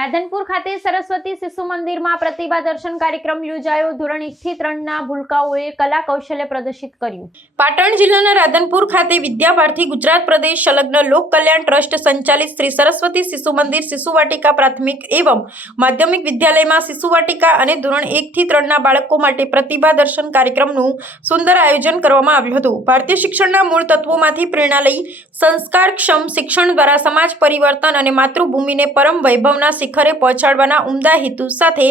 રાધનપુર ખાતે સરસ્વતી શિશુ મંદિરમાં પ્રતિભા દર્શન કાર્યક્રમ યોજાયો। ધોરણ 1 થી 3 ના ભૂલકાઓએ કલા કૌશલ્ય પ્રદર્શિત કર્યું। પાટણ જિલ્લાના રાધનપુર ખાતે વિદ્યા ભારતી ગુજરાત પ્રદેશ સંલગ્ન લોક કલ્યાણ ટ્રસ્ટ સંચાલિત શ્રી સરસ્વતી શિશુ મંદિર શિશુ વાટિકા પ્રાથમિક એવં માધ્યમિક વિદ્યાલયમાં શિશુ વાટિકા અને ધોરણ 1 થી 3 ના બાળકો માટે પ્રતિભા દર્શન કાર્યક્રમનું સુંદર આયોજન કરવામાં આવ્યું હતું। ભારતીય શિક્ષણના મૂળ તત્વોમાંથી પ્રેરણા લઈ સંસ્કારક્ષમ શિક્ષણ દ્વારા સમાજ પરિવર્તન અને માતૃભૂમિને પરમ વૈભવના શિખરે પહોંચાડવાના ઉમદા હેતુ સાથે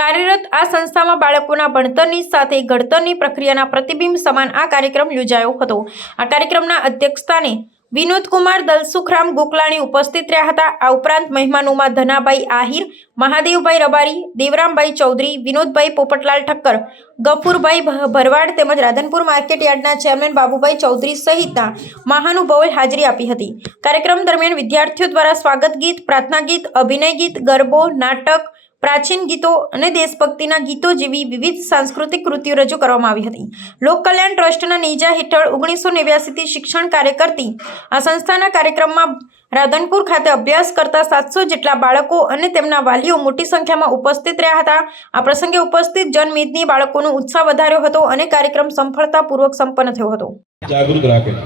કાર્યરત આ સંસ્થામાં બાળકોના ભણતરની સાથે ઘડતરની પ્રક્રિયાના પ્રતિબિંબ સમાન આ કાર્યક્રમ યોજાયો હતો। આ કાર્યક્રમના અધ્યક્ષસ્થાને વિનોદ કુમાર દલસુખરામ ગોકલાણી ઉપસ્થિત રહ્યા હતા। આ ઉપરાંત મહેમાનોમાં ધનાભાઈ આહિર, મહાદેવભાઈ રબારી, દેવરામભાઈ ચૌધરી, વિનોદભાઈ પોપટલાલ ઠક્કર, ગફુરભાઈ ભરવાડ તેમજ રાધનપુર માર્કેટ યાર્ડના ચેરમેન બાબુભાઈ ચૌધરી સહિતના મહાનુભાવોએ હાજરી આપી હતી। કાર્યક્રમ દરમિયાન વિદ્યાર્થીઓ દ્વારા સ્વાગત ગીત, પ્રાર્થના ગીત, અભિનય ગીત, ગરબો, નાટક, પ્રાચીન ગીતો અને દેશભક્તિના ગીતો જેવી વિવિધ સાંસ્કૃતિક કૃતિઓ રજૂ કરવામાં આવી હતી। લોક કલ્યાણ ટ્રસ્ટના નેજા હેઠળ 1989 થી શિક્ષણ કાર્ય કરતી આ સંસ્થાના કાર્યક્રમમાં રાધનપુર ખાતે અભ્યાસ કરતા 700 જેટલા બાળકો અને તેમના વાલીઓ મોટી સંખ્યામાં ઉપસ્થિત રહ્યા હતા। આ પ્રસંગે ઉપસ્થિત જનમેદની બાળકોનો ઉત્સાહ વધાર્યો હતો અને કાર્યક્રમ સફળતાપૂર્વક સંપન્ન થયો હતો। જાગૃત રાખે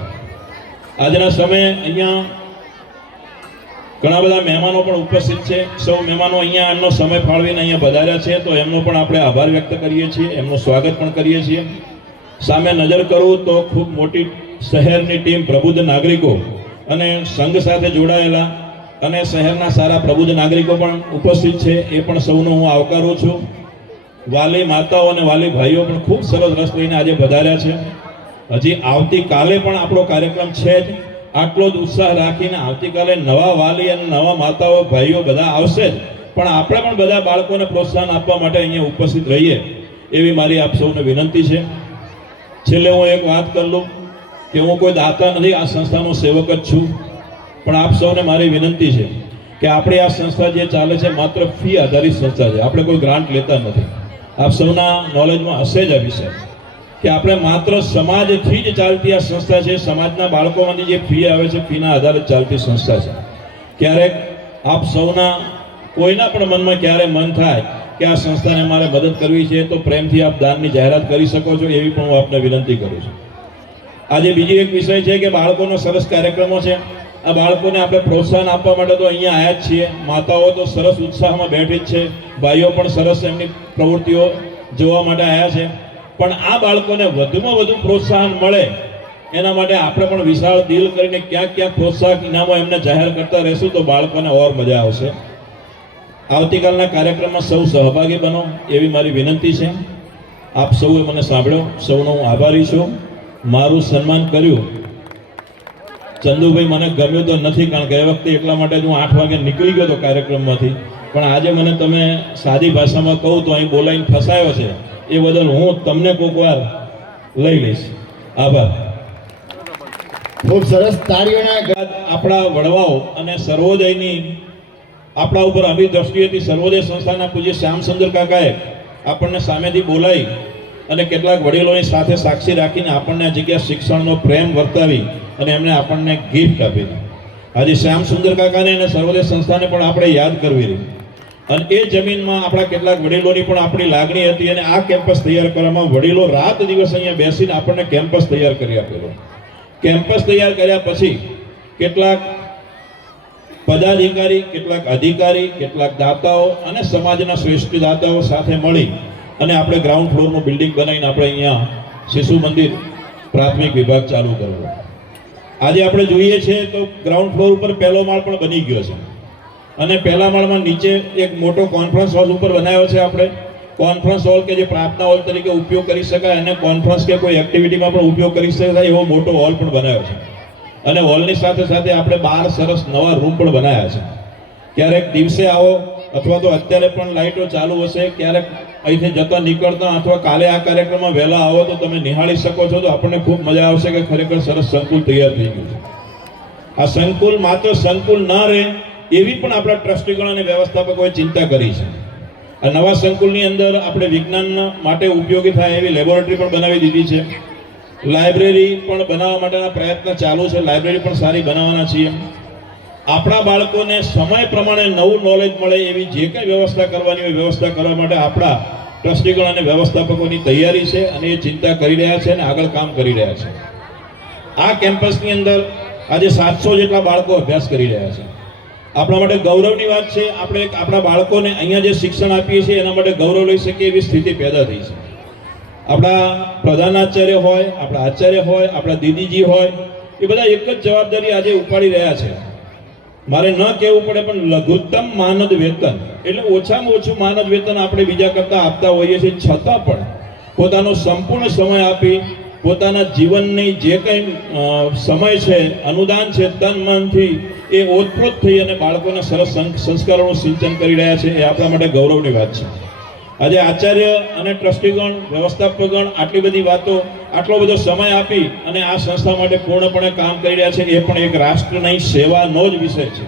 આજના સમયે અહીંયા ઘણા બધા મહેમાનો પણ ઉપસ્થિત છે। સૌ મહેમાનો અહીંયા એમનો સમય ફાળવીને અહીંયા પધાર્યા છે તો એમનો પણ આપણે આભાર વ્યક્ત કરીએ છીએ, એમનું સ્વાગત પણ કરીએ છીએ। સામે નજર કરું તો ખૂબ મોટી શહેરની ટીમ પ્રબુદ્ધ નાગરિકો અને સંઘ સાથે જોડાયેલા અને શહેરના સારા પ્રબુદ્ધ નાગરિકો પણ ઉપસ્થિત છે, એ પણ સૌનો હું આવકારું છું। વાલી માતાઓ અને વાલી ભાઈઓ પણ ખૂબ સરસ રસ લઈને આજે પધાર્યા છે। હજી આવતીકાલે પણ આપણો કાર્યક્રમ છે જ। આટલો જ ઉત્સાહ રાખીને આવતીકાલે નવા વાલી અને નવા માતાઓ ભાઈઓ બધા આવશે જ, પણ આપણે પણ બધા બાળકોને પ્રોત્સાહન આપવા માટે અહીંયા ઉપસ્થિત રહીએ એવી મારી આપ સૌને વિનંતી છે। છેલ્લે હું એક વાત કરી લઉં કે હું કોઈ દાતા નથી, આ સંસ્થાનો સેવક જ છું, પણ આપ સૌને મારી વિનંતી છે કે આપણી આ સંસ્થા જે ચાલે છે માત્ર ફી આધારિત સંસ્થા છે, આપણે કોઈ ગ્રાન્ટ લેતા નથી। આપ સૌના નોલેજમાં હશે જ આ વિષય કે આપણે માત્ર સમાજથી જ ચાલતી આ સંસ્થા છે। સમાજના બાળકોમાંથી જે ફી આવે છે ફીના આધારે ચાલતી સંસ્થા છે। ક્યારેક આપ સૌના કોઈના પણ મનમાં ક્યારે મન થાય કે આ સંસ્થાને મારે મદદ કરવી છે તો પ્રેમથી આપ દાનની જાહેરાત કરી શકો છો, એવી પણ હું આપને વિનંતી કરું છું। આજે બીજી એક વિષય છે કે બાળકોનો સરસ કાર્યક્રમો છે। આ બાળકોને આપણે પ્રોત્સાહન આપવા માટે તો અહીંયા આવ્યા જ છીએ। માતાઓ તો સરસ ઉત્સાહમાં બેઠી જ છે, ભાઈઓ પણ સરસ એમની પ્રવૃત્તિઓ જોવા માટે આવ્યા છે, પણ આ બાળકોને વધુમાં વધુ પ્રોત્સાહન મળે એના માટે આપણે પણ વિશાળ દિલ કરીને ક્યાંક ક્યાંક પ્રોત્સાહક ઇનામો એમને જાહેર કરતા રહેશું તો બાળકોને ઓર મજા આવશે। આવતીકાલના કાર્યક્રમમાં સૌ સહભાગી બનો એવી મારી વિનંતી છે। આપ સૌએ મને સાંભળ્યો, સૌનો હું આભારી છું। મારું સન્માન કર્યું ચંદુભાઈ, મને ગમ્યું તો નથી, કારણ કે એ વખતે એટલા માટે હું 8 વાગે નીકળી ગયો હતો કાર્યક્રમમાંથી, પણ આજે મને તમે સાદી ભાષામાં કહું તો અહીં બોલાવીને ફસાયો છે, એ બદલ હું તમને કોઈક વાર લઈ લઈશ। આભાર। ખૂબ સરસ તાળીઓના આપણા વડવાઓ અને સર્વોદયની આપણા ઉપર અમી દ્રષ્ટિએથી સર્વોદય સંસ્થાના પૂજ્ય શ્યામસુંદર કાકાએ આપણને સામેથી બોલાવી અને કેટલાક વડીલોની સાથે સાક્ષી રાખીને આપણને આ જગ્યા શિક્ષણનો પ્રેમ વર્તાવી અને એમને આપણને ગિફ્ટ આપી। આજે શ્યામસુંદર કાકાને અને સર્વોદય સંસ્થાને પણ આપણે યાદ કરવી રહી અને એ જમીનમાં આપણા કેટલાક વડીલોની પણ આપણી લાગણી હતી અને આ કેમ્પસ તૈયાર કરવામાં વડીલો રાત દિવસ અહીંયા બેસીને આપણને કેમ્પસ તૈયાર કરી આપેલો। કેમ્પસ તૈયાર કર્યા પછી કેટલાક પદાધિકારી, કેટલાક અધિકારી, કેટલાક દાતાઓ અને સમાજના શ્રેષ્ઠ દાતાઓ સાથે મળી અને આપણે ગ્રાઉન્ડ ફ્લોરનું બિલ્ડિંગ બનાવીને આપણે અહીંયા શિશુ મંદિર પ્રાથમિક વિભાગ ચાલુ કરવો। આજે આપણે જોઈએ છીએ તો ગ્રાઉન્ડ ફ્લોર ઉપર પહેલો માળ પણ બની ગયો છે અને પહેલા માળમાં નીચે એક મોટો કોન્ફરન્સ હોલ ઉપર બનાવ્યો છે આપણે। કોન્ફરન્સ હોલ કે જે પ્રાર્થના હોલ તરીકે ઉપયોગ કરી શકાય અને કોન્ફરન્સ કે કોઈ એક્ટિવિટીમાં પણ ઉપયોગ કરી શકાય એવો મોટો હોલ પણ બનાવ્યો છે અને હોલની સાથે સાથે આપણે 12 સરસ નવા રૂમ પણ બનાવ્યા છે। ક્યારેક દિવસે આવો અથવા તો અત્યારે પણ લાઇટો ચાલુ હશે, ક્યારેક અહીંથી જતા નીકળતા અથવા કાલે આ કાર્યક્રમમાં વહેલા આવો તો તમે નિહાળી શકો છો, તો આપણને ખૂબ મજા આવશે કે ખરેખર સરસ સંકુલ તૈયાર થઈ ગયું છે। આ સંકુલ માત્ર સંકુલ ન રહે એવી પણ આપણા ટ્રસ્ટીગણ અને વ્યવસ્થાપકોએ ચિંતા કરી છે। આ નવા સંકુલની અંદર આપણે વિજ્ઞાન માટે ઉપયોગી થાય એવી લેબોરેટરી પણ બનાવી દીધી છે। લાઇબ્રેરી પણ બનાવવા માટેના પ્રયત્ન ચાલુ છે, લાઇબ્રેરી પણ સારી બનાવવાના છીએ। આપણા બાળકોને સમય પ્રમાણે નવું નોલેજ મળે એવી જે કંઈ વ્યવસ્થા કરવાની હોય વ્યવસ્થા કરવા માટે આપણા ટ્રસ્ટીગણ અને વ્યવસ્થાપકોની તૈયારી છે અને એ ચિંતા કરી રહ્યા છે અને આગળ કામ કરી રહ્યા છે. આ કેમ્પસની અંદર આજે 700 જેટલા બાળકો અભ્યાસ કરી રહ્યા છે. આપણા માટે ગૌરવની વાત છે. આપણે આપણા બાળકોને અહીંયા જે શિક્ષણ આપીએ છીએ એના માટે ગૌરવ લઈ શકીએ એવી સ્થિતિ પેદા થઈ છે. આપણા પ્રધાનાચાર્ય હોય, આપણા આચાર્ય હોય, આપણા દીદીજી હોય, એ બધા એક જ જવાબદારી આજે ઉપાડી રહ્યા છે. મારે ન કહેવું પડે પણ લઘુત્તમ માનદ વેતન એટલે ઓછામાં ઓછું માનદ વેતન આપણે બીજા કરતાં આપતા હોઈએ છીએ, છતાં પણ પોતાનો સંપૂર્ણ સમય આપી પોતાના જીવનની જે કંઈ સમય છે, અનુદાન છે, તન મનથી એ ઓતપ્રોત થઈ અને બાળકોને સરસ સંસ્કારોનું સિંચન કરી રહ્યા છે. એ આપણા માટે ગૌરવની વાત છે. આજે આચાર્ય અને ટ્રસ્ટીગણ, વ્યવસ્થાપકગણ આટલી બધી વાતો, આટલો બધો સમય આપી અને આ સંસ્થા માટે પૂર્ણપણે કામ કરી રહ્યા છે. એ પણ એક રાષ્ટ્રની સેવાનો જ વિષય છે.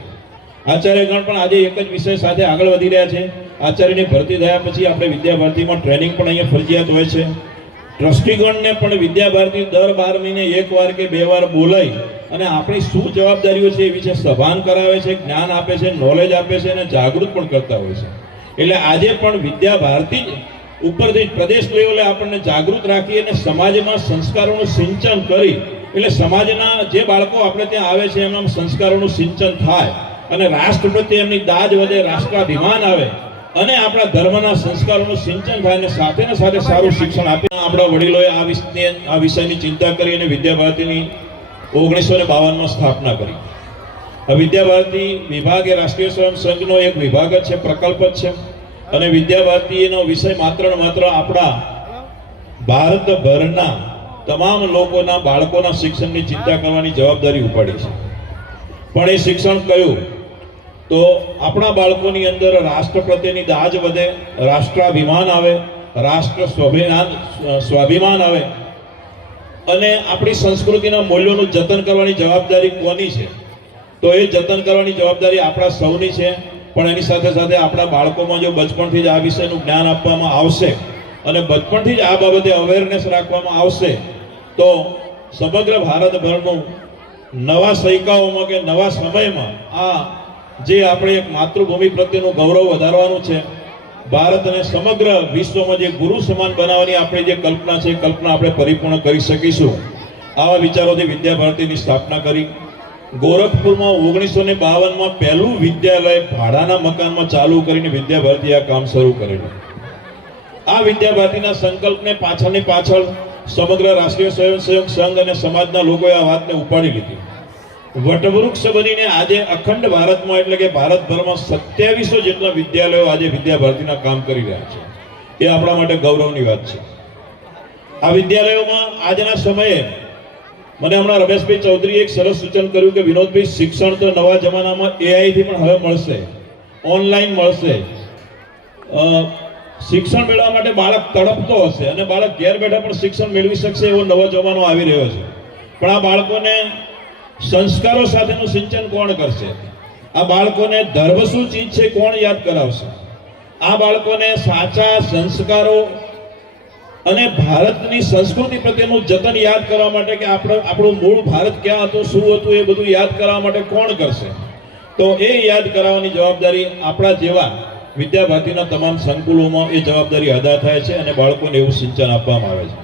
આચાર્યગણ પણ આજે એક જ વિષય સાથે આગળ વધી રહ્યા છે. આચાર્યની ભરતી થયા પછી આપણે વિદ્યાભારતીમાં ટ્રેનિંગ પણ અહીંયા ફરજિયાત હોય છે. ટ્રસ્ટીગણને પણ વિદ્યાભારતી દર 12 મહિને એકવાર કે 2 વાર બોલાવી અને આપણી શું જવાબદારીઓ છે એ વિશે સભાન કરાવે છે, જ્ઞાન આપે છે, નોલેજ આપે છે અને જાગૃત પણ કરતા હોય છે. એટલે આજે પણ વિદ્યાભારતી ઉપરથી પ્રદેશ લેવલે આપણને જાગૃત રાખી અને સમાજમાં સંસ્કારોનું સિંચન કરી એટલે સમાજના જે બાળકો આપણે ત્યાં આવે છે એમના સંસ્કારોનું સિંચન થાય અને રાષ્ટ્ર પ્રત્યે એમની દાજ વધે, રાષ્ટ્રાભિમાન આવે અને આપણા ધર્મના સંસ્કારોનું સિંચન થાય અને સાથે સારું શિક્ષણ આપે. આપણા વડીલોએ આ વિષયની ચિંતા કરી અને વિદ્યાભારતીની 1952માં સ્થાપના કરી. વિદ્યાભારતી વિભાગ એ રાષ્ટ્રીય સ્વયં સંઘનો એક વિભાગ જ છે, પ્રકલ્પ જ છે અને વિદ્યાભારતીનો વિષય માત્ર ને માત્ર આપણા ભારતભરના તમામ લોકોના બાળકોના શિક્ષણની ચિંતા કરવાની જવાબદારી ઉપાડી છે. પણ એ શિક્ષણ કયું? તો આપણા બાળકોની અંદર રાષ્ટ્ર પ્રત્યેની દાજ વધે, રાષ્ટ્રાભિમાન આવે, રાષ્ટ્ર સ્વાભિમાન આવે અને આપણી સંસ્કૃતિના મૂલ્યોનું જતન કરવાની જવાબદારી કોની છે? તો એ જતન કરવાની જવાબદારી આપણા સૌની છે. પણ એની સાથે સાથે આપણા બાળકોમાં જો બચપણથી જ આ વિષયનું જ્ઞાન આપવામાં આવશે અને બચપણથી જ આ બાબતે અવેરનેસ રાખવામાં આવશે તો સમગ્ર ભારતભરનું નવા સૈકાઓમાં કે નવા સમયમાં આ જે આપણે એક માતૃભૂમિ પ્રત્યેનું ગૌરવ વધારવાનું છે, ભારતને સમગ્ર વિશ્વમાં જે ગુરુ સમાન બનાવવાની આપણી જે કલ્પના છે એ કલ્પના આપણે પરિપૂર્ણ કરી શકીશું. આવા વિચારોથી વિદ્યાભારતીની સ્થાપના કરી. ગોરખપુરમાં 1952માં પહેલું વિદ્યાલય ભાડાના મકાનમાં ચાલુ કરીને વિદ્યાભારતી આ કામ શરૂ કરેલું. આ વિદ્યાભારતીના સંકલ્પને પાછળ સમગ્ર રાષ્ટ્રીય સ્વયંસેવક સંઘ અને સમાજના લોકોએ આ વાતને ઉપાડી લીધી. વટવૃક્ષ બનીને આજે અખંડ ભારતમાં એટલે કે ભારતભરમાં 2700 જેટલા વિદ્યાલયો આજે વિદ્યાભારતીના કામ કરી રહ્યા છે. એ આપણા માટે ગૌરવની વાત છે. આ વિદ્યાલયોમાં આજના સમયે મને હમણાં રમેશભાઈ ચૌધરીએ એક સરસ સૂચન કર્યું કે વિનોદભાઈ, શિક્ષણ તો નવા જમાનામાં AI થી પણ હવે મળશે, ઓનલાઈન મળશે. શિક્ષણ મેળવવા માટે બાળક તડપતો હશે અને બાળક ઘેર બેઠા પણ શિક્ષણ મેળવી શકશે એવો નવો જમાનો આવી રહ્યો છે. પણ આ બાળકોને સંસ્કારો સાથેનું સિંચન કોણ કરશે? આ બાળકોને ધર્મ શું ચીજ છે કોણ યાદ કરાવશે? આ બાળકોને સાચા સંસ્કારો અને ભારતની સંસ્કૃતિ પ્રત્યેનું જતન યાદ કરવા માટે કે આપણું મૂળ ભારત ક્યાં હતું, શું હતું, એ બધું યાદ કરવા માટે કોણ કરશે? તો એ યાદ કરાવવાની જવાબદારી આપણા જેવા વિદ્યાભારતીના તમામ સંકુલોમાં એ જવાબદારી અદા થાય છે અને બાળકોને એવું સિંચન આપવામાં આવે છે.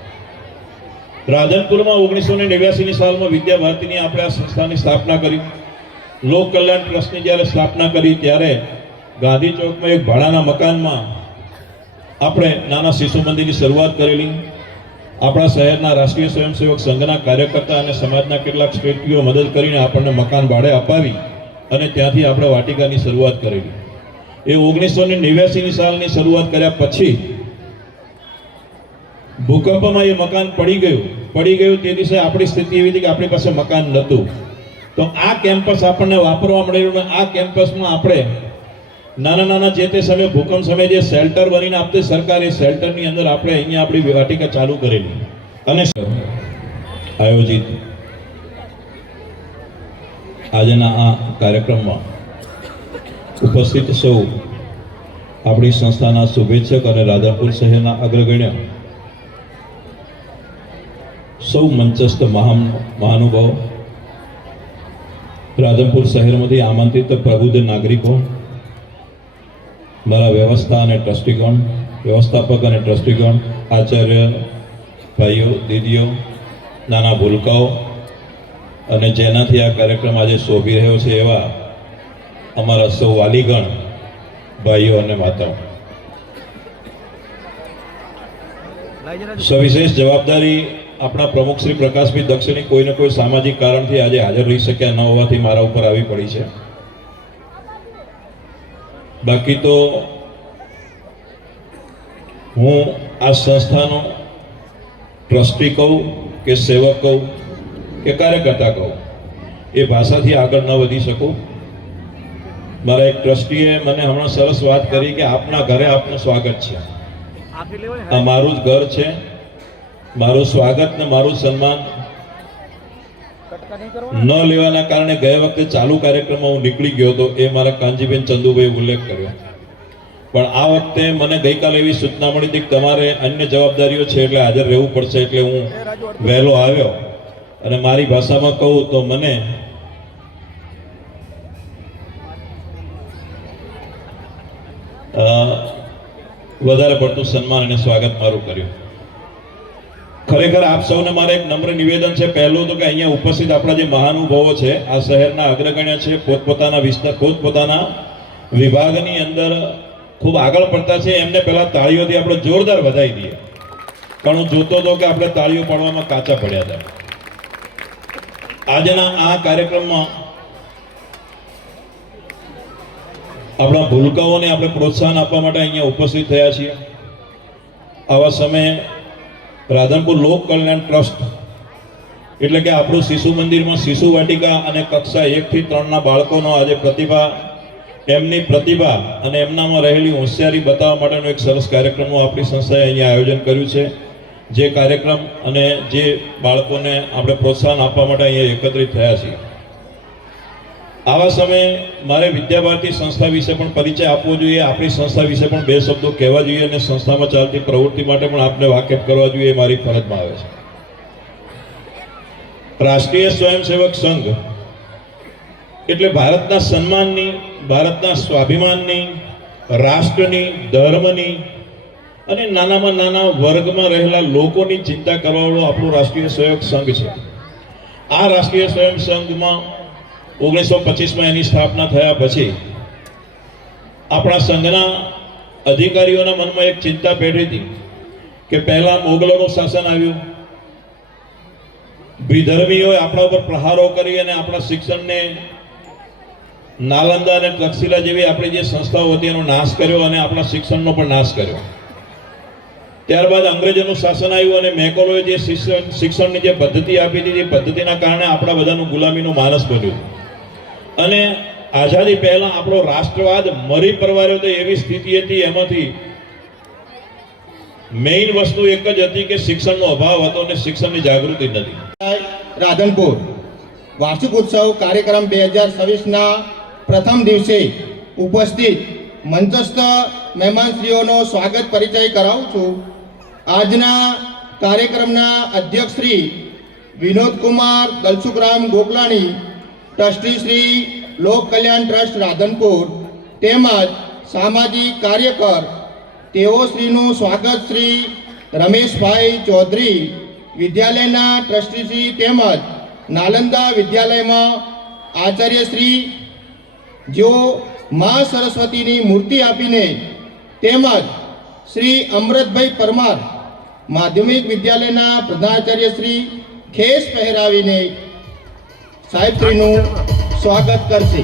રાધનપુરમાં 1989ની સાલમાં વિદ્યાભારતીની આપણે આ સંસ્થાની સ્થાપના કરી. લોક કલ્યાણ ટ્રસ્ટની જ્યારે સ્થાપના કરી ત્યારે ગાંધી ચોકમાં એક ભાડાના મકાનમાં આપણે નાના શિશુ મંદિરની શરૂઆત કરેલી. આપણા શહેરના રાષ્ટ્રીય સ્વયંસેવક સંઘના કાર્યકર્તા અને સમાજના કેટલાક શ્રેષ્ઠીઓ મદદ કરીને આપણને મકાન ભાડે અપાવી અને ત્યાંથી આપણે વાટિકાની શરૂઆત કરેલી. એ 1989ની સાલની શરૂઆત કર્યા પછી ભૂકંપમાં એ મકાન પડી ગયું. તે દિવસે આપણી સ્થિતિ એવી હતી કે આપણી પાસે મકાન નહોતું. તો આ કેમ્પસ આપણને વાપરવા મળેલું અને આ કેમ્પસમાં આપણે નાના જે તે સમયે ભૂકંપ સમયે જે શેલ્ટર બનીને આપતી સરકાર, એ શેલ્ટરની અંદર આપણે અહીંયા આપણી વાટિકા ચાલુ કરેલી. અને આયોજિત આજના આ કાર્યક્રમમાં ઉપસ્થિત સૌ આપણી સંસ્થાના શુભેચ્છક અને રાધનપુર શહેરના અગ્રગણ્ય સૌ મંચસ્થ મહાનુભાવો, રાધનપુર શહેરમાંથી આમંત્રિત પ્રબુદ્ધ નાગરિકો, મારા વ્યવસ્થા અને ટ્રસ્ટીગણ, વ્યવસ્થાપક અને ટ્રસ્ટીગણ, આચાર્ય ભાઈઓ, દીદીઓ, નાના ભૂલકાઓ અને જેનાથી આ કાર્યક્રમ આજે શોભી રહ્યો છે એવા અમારા સૌ વાલીગણ, ભાઈઓ અને માતાઓ, સવિશેષ જવાબદારી આપણા પ્રમુખ શ્રી પ્રકાશભાઈ દક્ષિણી કોઈને કોઈ સામાજિક કારણથી આજે હાજર રહી શક્યા ન હોવાથી મારા ઉપર આવી પડી છે. બાકી તો હું આ સંસ્થાનો ટ્રસ્ટી કહું કે સેવક કહું કે કાર્યકર્તા કહું, એ ભાષાથી આગળ ન વધી શકું. મારા એક ટ્રસ્ટીએ મને હમણાં સરસ વાત કરી કે આપના ઘરે આપનું સ્વાગત છે. આ મારું જ ઘર છે, મારું સ્વાગત ને મારું સન્માન ન લેવાના કારણે ગયા વખતે ચાલુ કાર્યક્રમમાં હું નીકળી ગયો હતો, એ મારા કાનજીબેન ચંદુભાઈ ઉલ્લેખ કર્યો. પણ આ વખતે મને ગઈકાલે એવી સૂચના મળી હતી કે તમારે અન્ય જવાબદારીઓ છે એટલે હાજર રહેવું પડશે, એટલે હું વહેલો આવ્યો. અને મારી ભાષામાં કહું તો મને વધારે પડતું સન્માન અને સ્વાગત મારું કર્યું. ખરેખર આપ સૌને મારે એક નમ્ર નિવેદન છે. પહેલું તો કે અહીંયા ઉપસ્થિત આપણા જે મહાનુભાવો છે, આ શહેરના અગ્રગણ્ય છે, પોતપોતાના વિસ્તાર, પોતપોતાના વિભાગની અંદર ખૂબ આગળ પડતા છે, એમને પહેલા તાળીઓથી આપણે જોરદાર વધાવી દઈએ. કારણ હું જોતો હતો કે આપણે તાળીઓ પાડવામાં કાચા પડ્યા હતા. આજના આ કાર્યક્રમમાં આપણા ભૂલકાઓને આપણે પ્રોત્સાહન આપવા માટે અહીંયા ઉપસ્થિત થયા છીએ. આવા સમયે રાધનપુર લોક કલ્યાણ ટ્રસ્ટ એટલે કે આપણું શિશુ મંદિરમાં શિશુ વાટિકા અને કક્ષા 1 થી 3ના બાળકોનો આજે એમની પ્રતિભા અને એમનામાં રહેલી હોશિયારી બતાવવા માટેનો એક સરસ કાર્યક્રમનું આપણી સંસ્થાએ અહીંયા આયોજન કર્યું છે. જે કાર્યક્રમ અને જે બાળકોને આપણે પ્રોત્સાહન આપવા માટે અહીંયા એકત્રિત થયા છીએ. આવા સમયે મારે વિદ્યાભારતી સંસ્થા વિશે પણ પરિચય આપવો જોઈએ, આપણી સંસ્થા વિશે પણ બે શબ્દો કહેવા જોઈએ અને સંસ્થામાં ચાલતી પ્રવૃત્તિ માટે પણ આપને વાકેફ કરવા જોઈએ, એ મારી ફરજમાં આવે છે. રાષ્ટ્રીય સ્વયંસેવક સંઘ એટલે ભારતના સન્માનની, ભારતના સ્વાભિમાનની, રાષ્ટ્રની, ધર્મની અને નાનામાં નાના વર્ગમાં રહેલા લોકોની ચિંતા કરવાવાળો આપણો રાષ્ટ્રીય સ્વયંસેવક સંઘ છે. આ રાષ્ટ્રીય સ્વયં સંઘમાં 1925માં એની સ્થાપના થયા પછી આપણા સંઘના અધિકારીઓના મનમાં એક ચિંતા પેઠી હતી કે પહેલા મોગલોનું શાસન આવ્યું, વિધર્મીઓએ આપણા ઉપર પ્રહારો કરી અને આપણા શિક્ષણને, નાલંદા અને તક્ષશિલા જેવી આપણી જે સંસ્થાઓ હતી એનો નાશ કર્યો અને આપણા શિક્ષણનો પણ નાશ કર્યો. ત્યારબાદ અંગ્રેજોનું શાસન આવ્યું અને મેકોલોએ જે શિક્ષણની જે પદ્ધતિ આપી હતી, એ પદ્ધતિના કારણે આપણા બધાનું ગુલામીનું માનસ બન્યું અને આઝાદી પહેલા આપણો રાષ્ટ્રવાદ મરી પરવાર્યો તો એવી સ્થિતિ હતી. એમાંથી મેઇન વસ્તુ એક જ હતી કે શિક્ષણનો અભાવ હતો અને શિક્ષણની જાગૃતિ નથી. રાધનપુર વાર્ષિક ઉત્સવ કાર્યક્રમ 2026ના પ્રથમ દિવસે ઉપસ્થિત મંચસ્થ મહેમાનશ્રીઓનો સ્વાગત પરિચય કરાવું છું. આજના કાર્યક્રમના અધ્યક્ષ શ્રી વિનોદકુમાર દલસુખરામ ગોકલાણી, ટ્રસ્ટી શ્રી લોક કલ્યાણ ટ્રસ્ટ રાધનપુર તેમજ સામાજિક કાર્યકર તેઓ શ્રીનું સ્વાગત શ્રી રમેશભાઈ ચૌધરી, વિદ્યાલયના ટ્રસ્ટી શ્રી તેમજ નાલંદા વિદ્યાલયમાં આચાર્ય શ્રી, જેઓ મા સરસ્વતીની મૂર્તિ આપીને, તેમજ શ્રી અમૃતભાઈ પરમાર, માધ્યમિક વિદ્યાલયના પ્રધાનાચાર્ય શ્રી, ખેસ પહેરાવીને સાહેબશ્રીનું સ્વાગત કરશે.